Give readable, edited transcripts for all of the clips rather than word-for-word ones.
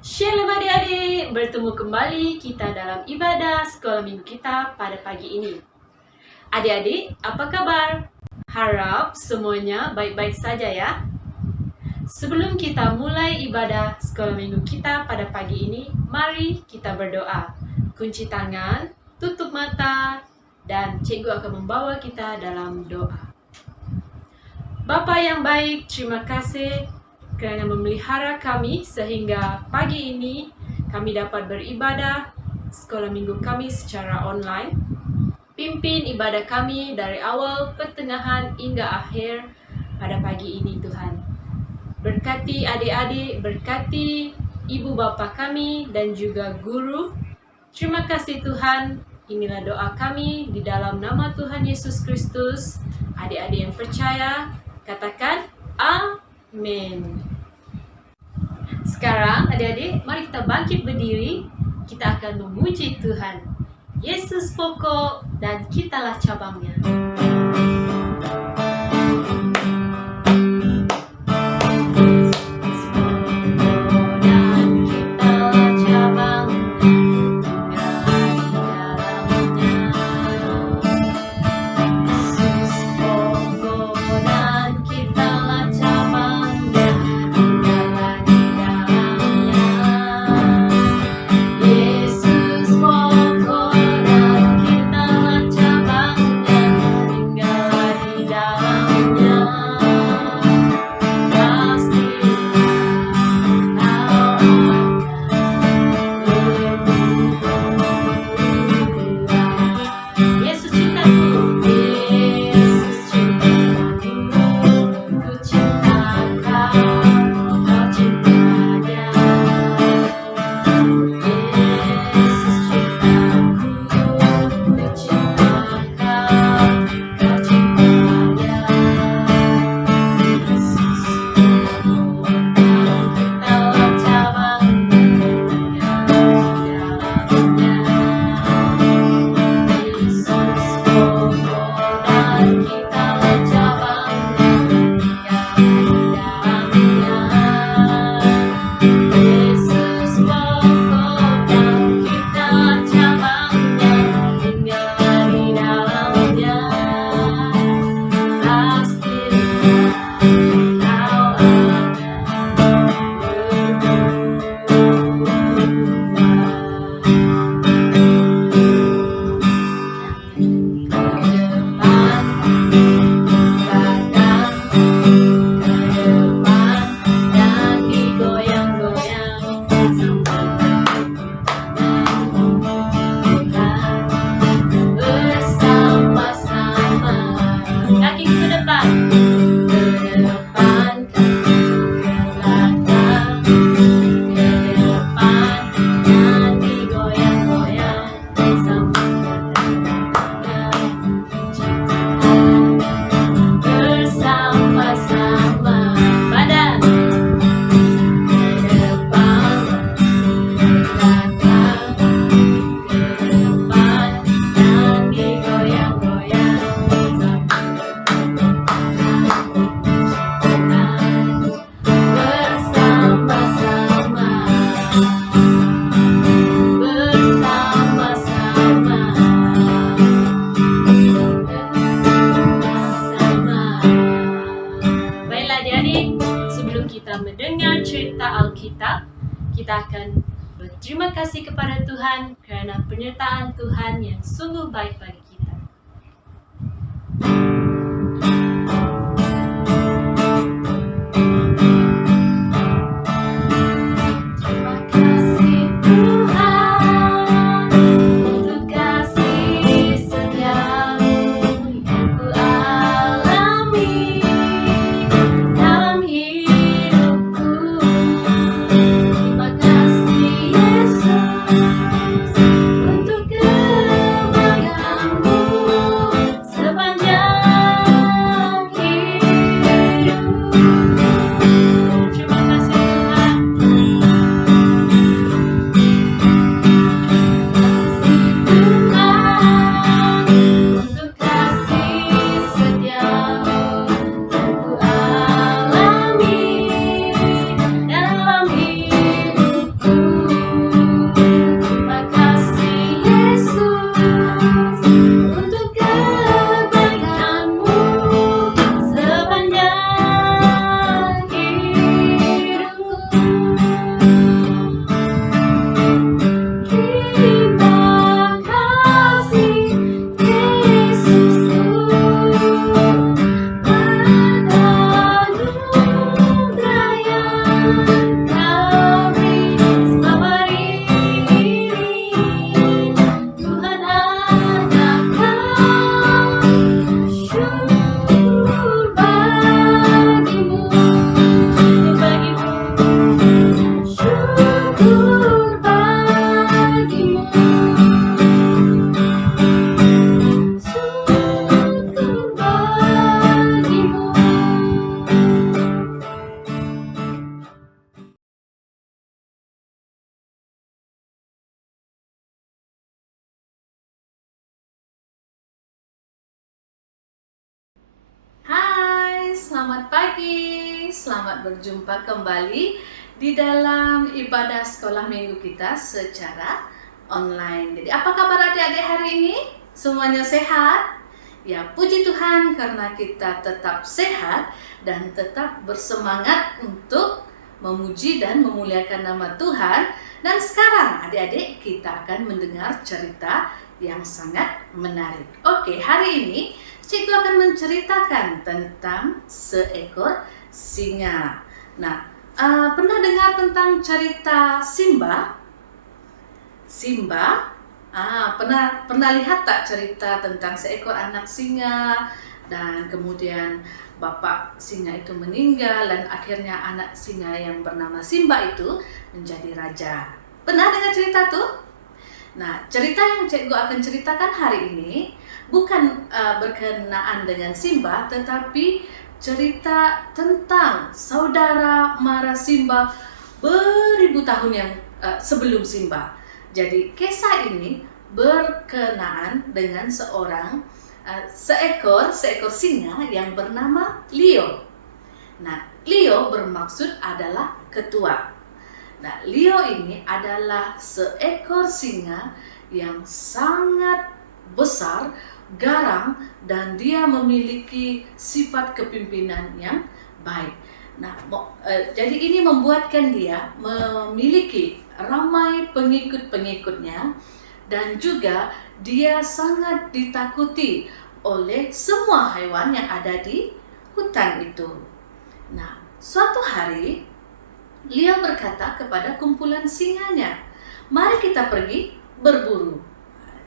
Shalom adik-adik, bertemu kembali kita dalam ibadah sekolah minggu kita pada pagi ini. Adik-adik, apa kabar? Harap semuanya baik-baik saja ya. Sebelum kita mulai ibadah sekolah minggu kita pada pagi ini, mari kita berdoa. Kunci tangan, tutup mata, dan cikgu akan membawa kita dalam doa. Bapa yang baik, terima kasih kerana memelihara kami sehingga pagi ini kami dapat beribadah sekolah minggu kami secara online. Pimpin ibadah kami dari awal, pertengahan hingga akhir pada pagi ini Tuhan. Berkati adik-adik, berkati ibu bapa kami dan juga guru. Terima kasih Tuhan. Inilah doa kami di dalam nama Tuhan Yesus Kristus. Adik-adik yang percaya, katakan amin. Sekarang adik-adik, mari kita bangkit berdiri. Kita akan memuji Tuhan. Yesus pokok dan kitalah cabangnya. Mendengar cerita Alkitab, kita akan berterima kasih kepada Tuhan kerana penyertaan Tuhan yang sungguh baik bagi kita. Untuk kebaikan Selamat pagi, selamat berjumpa kembali di dalam ibadah sekolah minggu kita secara online. Jadi apa kabar adik-adik hari ini? Semuanya sehat? Ya, puji Tuhan karena kita tetap sehat dan tetap bersemangat untuk memuji dan memuliakan nama Tuhan. Dan sekarang adik-adik kita akan mendengar cerita yang sangat menarik. Oke, hari ini Cikgu akan menceritakan tentang seekor singa. Nah, pernah dengar tentang cerita Simba? Simba? Pernah lihat tak cerita tentang seekor anak singa dan kemudian bapak singa itu meninggal dan akhirnya anak singa yang bernama Simba itu menjadi raja. Pernah dengar cerita tuh? Nah, cerita yang Cikgu akan ceritakan hari ini bukan berkenaan dengan Simba, tetapi cerita tentang saudara mara Simba beribu tahun yang sebelum Simba. Jadi kisah ini berkenaan dengan seekor singa yang bernama Leo. Nah, Leo bermaksud adalah ketua. Nah, Leo ini adalah seekor singa yang sangat besar, garang, dan dia memiliki sifat kepimpinan yang baik. Nah, jadi ini membuatkan dia memiliki ramai pengikut-pengikutnya dan juga dia sangat ditakuti oleh semua hewan yang ada di hutan itu. Nah, suatu hari Leo berkata kepada kumpulan singanya, "Mari kita pergi berburu."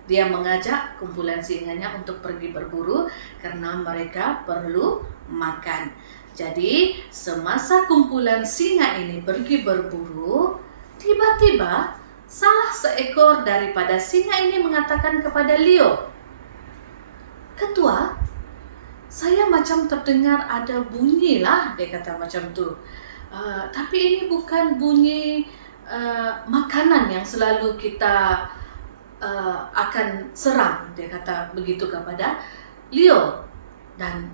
Dia mengajak kumpulan singanya untuk pergi berburu karena mereka perlu makan. Jadi, semasa kumpulan singa ini pergi berburu, tiba-tiba salah seekor daripada singa ini mengatakan kepada Leo, "Ketua, saya macam terdengar ada bunyi lah," dia kata macam tu. Tapi ini bukan bunyi makanan yang selalu kita akan serang, dia kata begitu kepada Leo. Dan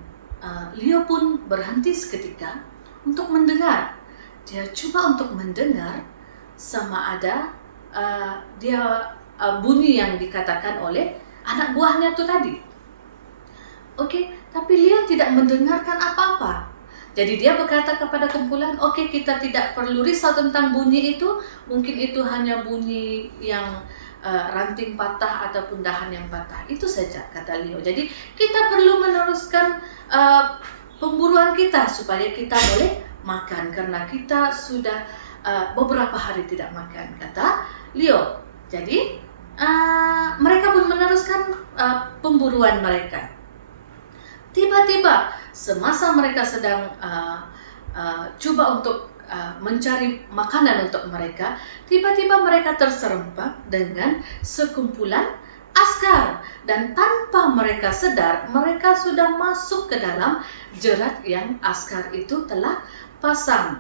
Leo pun berhenti seketika untuk mendengar. Dia coba untuk mendengar sama ada bunyi yang dikatakan oleh anak buahnya itu tadi. Oke, tapi Leo tidak mendengarkan apa-apa. Jadi dia berkata kepada kumpulan, "Oke, kita tidak perlu risau tentang bunyi itu. Mungkin itu hanya bunyi yang ranting patah ataupun dahan yang patah. Itu saja," kata Leo. Jadi kita perlu meneruskan pemburuan kita supaya kita boleh makan karena kita sudah beberapa hari tidak makan, kata Leo. Jadi mereka pun meneruskan pemburuan mereka. Tiba-tiba semasa mereka sedang coba untuk mencari makanan untuk mereka, tiba-tiba mereka terserempak dengan sekumpulan askar dan tanpa mereka sadar mereka sudah masuk ke dalam jerat yang askar itu telah pasang.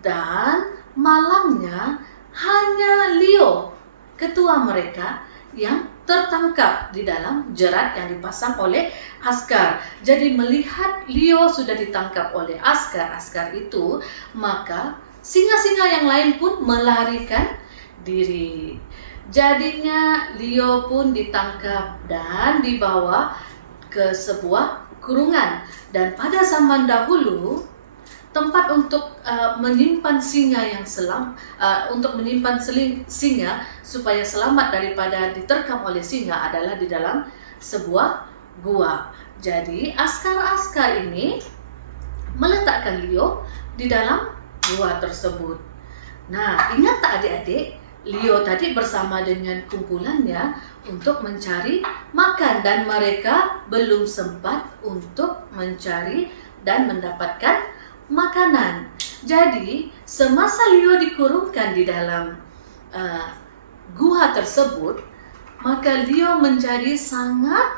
Dan malangnya hanya Leo, ketua mereka, yang tertangkap di dalam jerat yang dipasang oleh askar. Jadi melihat Leo sudah ditangkap oleh askar itu, maka singa-singa yang lain pun melarikan diri. Jadinya Leo pun ditangkap dan dibawa ke sebuah kurungan. Dan pada zaman dahulu, tempat untuk menyimpan singa singa supaya selamat daripada diterkam oleh singa adalah di dalam sebuah gua. Jadi askar-askar ini meletakkan Leo di dalam gua tersebut. Nah, ingat tak adik-adik, Leo tadi bersama dengan kumpulannya untuk mencari makan dan mereka belum sempat untuk mencari dan mendapatkan makanan. Jadi semasa Leo dikurungkan di dalam gua tersebut, maka Leo menjadi sangat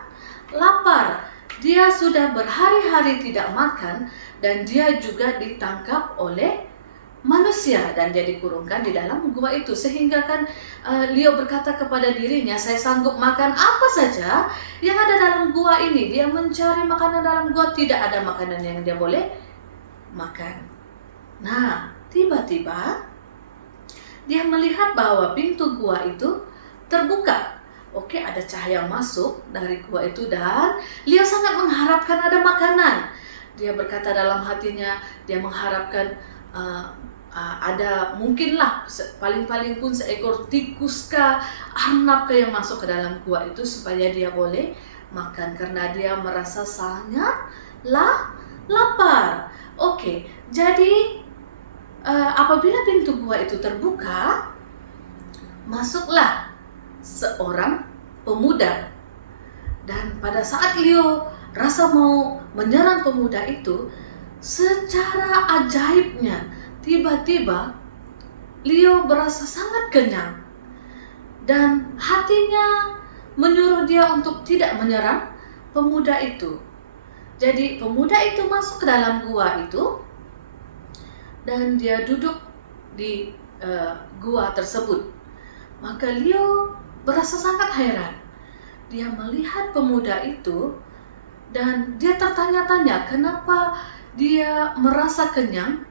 lapar. Dia sudah berhari-hari tidak makan dan dia juga ditangkap oleh manusia dan dia dikurungkan di dalam gua itu. Sehingga kan Leo berkata kepada dirinya, "Saya sanggup makan apa saja yang ada dalam gua ini." Dia mencari makanan dalam gua, tidak ada makanan yang dia boleh makan. Nah, tiba-tiba dia melihat bahwa pintu gua itu terbuka. Oke, ada cahaya masuk dari gua itu dan Leo sangat mengharapkan ada makanan. Dia berkata dalam hatinya, dia mengharapkan ada mungkinlah paling-paling pun seekor tikus kah, arnab kah yang masuk ke dalam gua itu supaya dia boleh makan karena dia merasa sangat lapar. Oke, jadi apabila pintu gua itu terbuka, masuklah seorang pemuda. Dan pada saat Leo rasa mau menyerang pemuda itu, secara ajaibnya tiba-tiba Leo berasa sangat kenyang dan hatinya menyuruh dia untuk tidak menyerang pemuda itu. Jadi pemuda itu masuk ke dalam gua itu dan dia duduk di gua tersebut. Maka Leo berasa sangat heran. Dia melihat pemuda itu dan dia tertanya-tanya kenapa dia merasa kenyang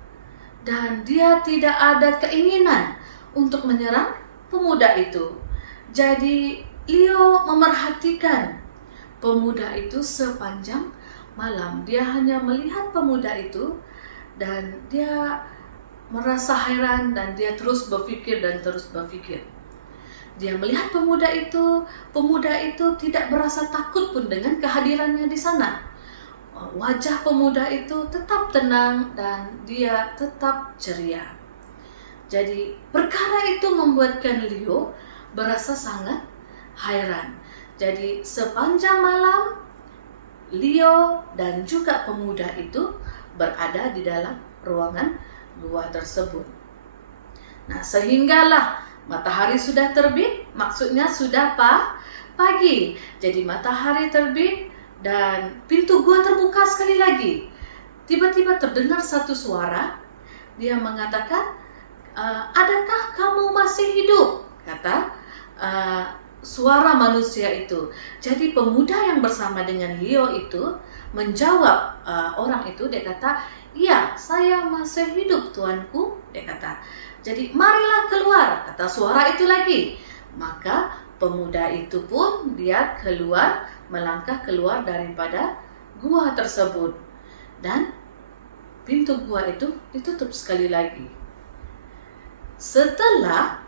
dan dia tidak ada keinginan untuk menyerang pemuda itu. Jadi Leo memerhatikan pemuda itu sepanjang malam. Dia hanya melihat pemuda itu dan dia merasa heran dan dia terus berpikir. Dia melihat pemuda itu tidak merasa takut pun dengan kehadirannya di sana. Wajah pemuda itu tetap tenang dan dia tetap ceria. Jadi perkara itu membuatkan Leo berasa sangat heran. Jadi sepanjang malam Leo dan juga pemuda itu berada di dalam ruangan gua tersebut. Nah, sehinggalah matahari sudah terbit, maksudnya sudah pagi. Jadi matahari terbit dan pintu gua terbuka sekali lagi. Tiba-tiba terdengar satu suara. Dia mengatakan, adakah kamu masih hidup? Kata suara manusia itu. Jadi pemuda yang bersama dengan Leo itu menjawab orang itu. Dia kata, iya, saya masih hidup tuanku. Dia kata, jadi marilah keluar, kata suara itu lagi. Maka pemuda itu pun dia keluar, melangkah keluar daripada gua tersebut. Dan pintu gua itu ditutup sekali lagi. Setelah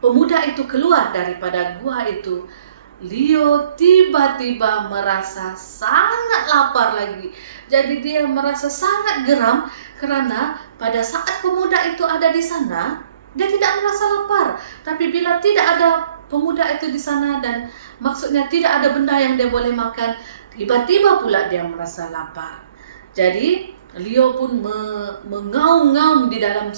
pemuda itu keluar daripada gua itu, Leo tiba-tiba merasa sangat lapar lagi. Jadi dia merasa sangat geram karena pada saat pemuda itu ada di sana, dia tidak merasa lapar. Tapi bila tidak ada pemuda itu di sana dan maksudnya tidak ada benda yang dia boleh makan, tiba-tiba pula dia merasa lapar. Jadi Leo pun mengaum-ngaum di dalam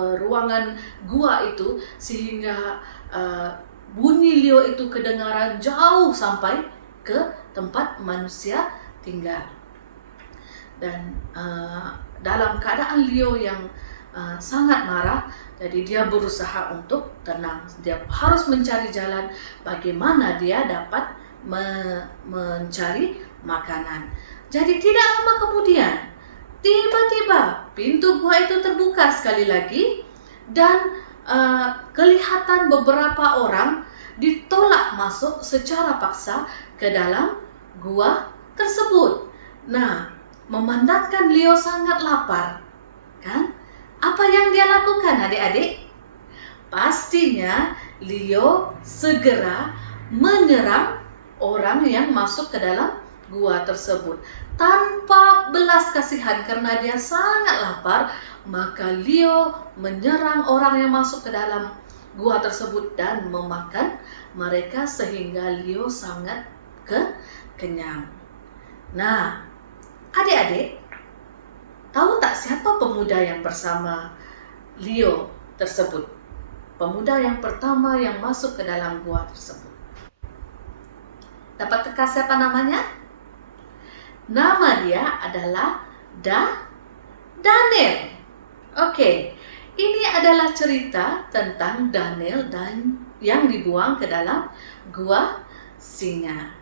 ruangan gua itu sehingga bunyi Leo itu kedengaran jauh sampai ke tempat manusia tinggal. Dan dalam keadaan Leo yang sangat marah, jadi dia berusaha untuk tenang. Dia harus mencari jalan bagaimana dia dapat mencari makanan. Jadi tidak lama kemudian, tiba-tiba pintu gua itu terbuka sekali lagi dan kelihatan beberapa orang ditolak masuk secara paksa ke dalam gua tersebut. Nah, memandangkan Leo sangat lapar, kan? Apa yang dia lakukan, adik-adik? Pastinya Leo segera menyerang orang yang masuk ke dalam gua tersebut tanpa belas kasihan karena dia sangat lapar. Maka Leo menyerang orang yang masuk ke dalam gua tersebut dan memakan mereka sehingga Leo sangat kenyang. Nah, adik-adik, tahu tak siapa pemuda yang bersama Leo tersebut? Pemuda yang pertama yang masuk ke dalam gua tersebut. Dapat teka siapa namanya? Nama dia adalah Daniel. Oke, ini adalah cerita tentang Daniel dan yang dibuang ke dalam gua singa.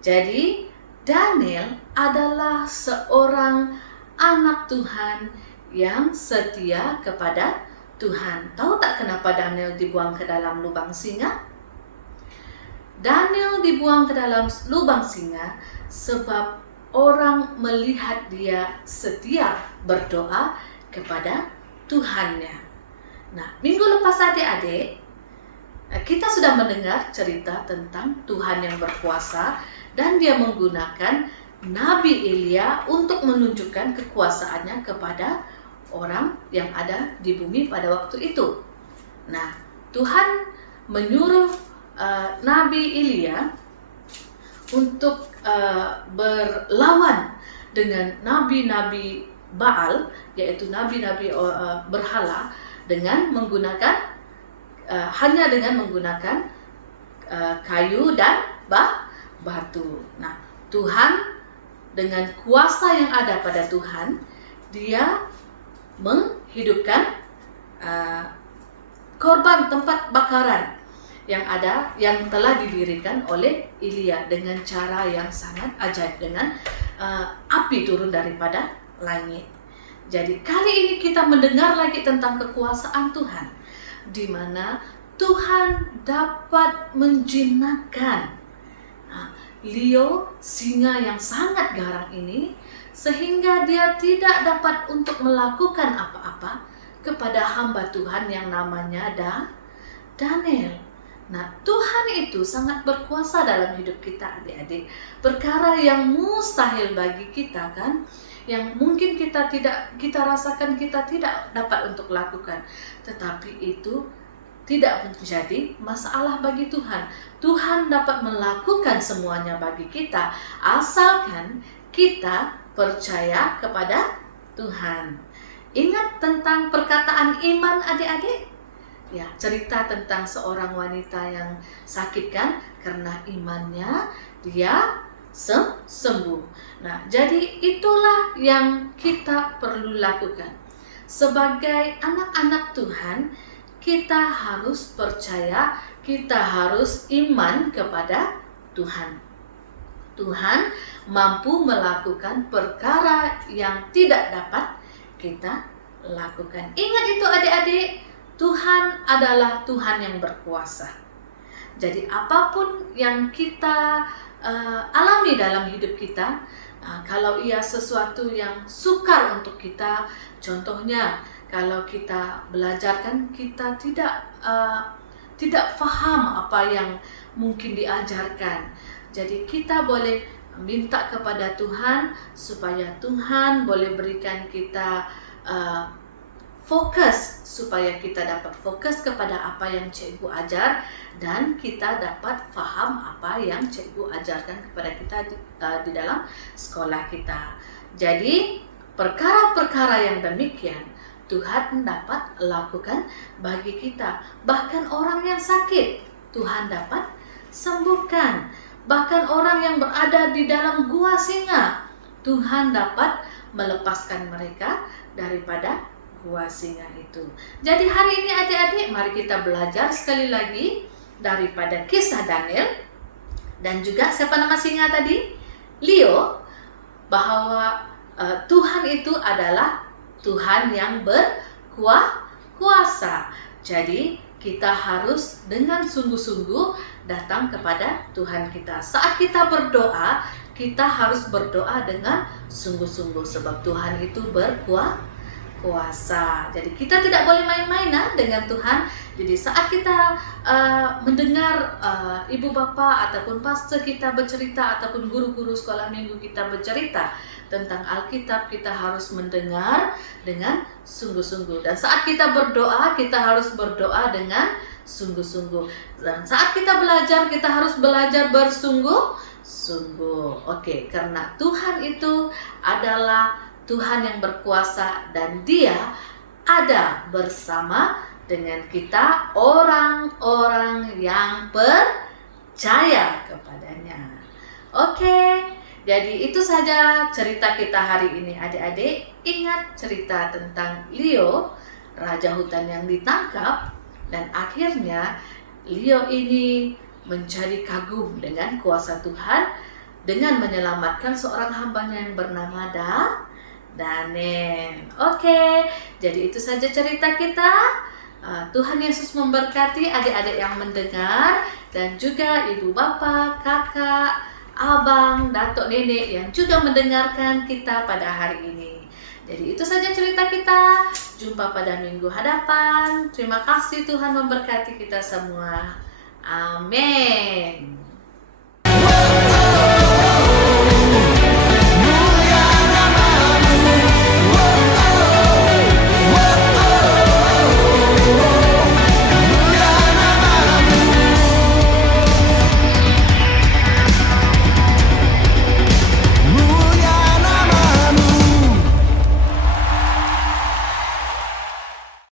Jadi Daniel adalah seorang anak Tuhan yang setia kepada Tuhan. Tahu tak kenapa Daniel dibuang ke dalam lubang singa? Daniel dibuang ke dalam lubang singa sebab orang melihat dia setia berdoa kepada Tuhannya. Nah, minggu lepas adik-adik, kita sudah mendengar cerita tentang Tuhan yang berkuasa dan dia menggunakan Nabi Elia untuk menunjukkan kekuasaannya kepada orang yang ada di bumi pada waktu itu. Nah, Tuhan menyuruh Nabi Elia untuk berlawan dengan nabi-nabi Baal, yaitu nabi-nabi berhala, dengan menggunakan hanya dengan menggunakan kayu dan batu. Nah, Tuhan dengan kuasa yang ada pada Tuhan, dia menghidupkan korban tempat bakaran yang ada, yang telah didirikan oleh Elia dengan cara yang sangat ajaib, dengan api turun daripada langit. Jadi kali ini kita mendengar lagi tentang kekuasaan Tuhan, di mana Tuhan dapat menjinakkan Leo, singa yang sangat garang ini, sehingga dia tidak dapat untuk melakukan apa-apa kepada hamba Tuhan yang namanya Daniel. Nah, Tuhan itu sangat berkuasa dalam hidup kita adik-adik. Perkara yang mustahil bagi kita kan, yang mungkin kita rasakan kita tidak dapat untuk lakukan, tetapi itu tidak menjadi masalah bagi Tuhan. Tuhan dapat melakukan semuanya bagi kita, asalkan kita percaya kepada Tuhan. Ingat tentang perkataan iman adik-adik? Ya, cerita tentang seorang wanita yang sakit kan, karena imannya dia sembuh. Nah, jadi itulah yang kita perlu lakukan. Sebagai anak-anak Tuhan, kita harus percaya, kita harus iman kepada Tuhan. Tuhan mampu melakukan perkara yang tidak dapat kita lakukan. Ingat itu adik-adik, Tuhan adalah Tuhan yang berkuasa. Jadi apapun yang kita alami dalam hidup kita, kalau ia sesuatu yang sukar untuk kita, contohnya kalau kita belajar kan kita tidak faham apa yang mungkin diajarkan. Jadi kita boleh minta kepada Tuhan supaya Tuhan boleh berikan kita fokus, supaya kita dapat fokus kepada apa yang cikgu ajar dan kita dapat faham apa yang cikgu ajarkan kepada kita di dalam sekolah kita. Jadi perkara-perkara yang demikian Tuhan dapat lakukan bagi kita. Bahkan orang yang sakit Tuhan dapat sembuhkan. Bahkan orang yang berada di dalam gua singa Tuhan dapat melepaskan mereka daripada gua singa itu. Jadi hari ini adik-adik, mari kita belajar sekali lagi daripada kisah Daniel dan juga siapa nama singa tadi? Leo, bahwa Tuhan itu adalah Tuhan yang berkuasa. Jadi kita harus dengan sungguh-sungguh datang kepada Tuhan kita. Saat kita berdoa, kita harus berdoa dengan sungguh-sungguh sebab Tuhan itu berkuasa. Jadi kita tidak boleh main-main dengan Tuhan. Jadi saat kita mendengar ibu bapa ataupun pastor kita bercerita ataupun guru-guru sekolah minggu kita bercerita tentang Alkitab, kita harus mendengar dengan sungguh-sungguh. Dan saat kita berdoa, kita harus berdoa dengan sungguh-sungguh. Dan saat kita belajar, kita harus belajar bersungguh-sungguh. Oke, karena Tuhan itu adalah Tuhan yang berkuasa dan Dia ada bersama dengan kita, orang-orang yang percaya kepadanya. Oke, jadi itu saja cerita kita hari ini adik-adik. Ingat cerita tentang Leo, raja hutan yang ditangkap, dan akhirnya Leo ini menjadi kagum dengan kuasa Tuhan dengan menyelamatkan seorang hambanya yang bernama Danen. Oke, jadi itu saja cerita kita. Tuhan Yesus memberkati adik-adik yang mendengar dan juga ibu bapak, kakak, abang, datuk, nenek yang juga mendengarkan kita pada hari ini. Jadi itu saja cerita kita. Jumpa pada minggu hadapan. Terima kasih, Tuhan memberkati kita semua. Amin.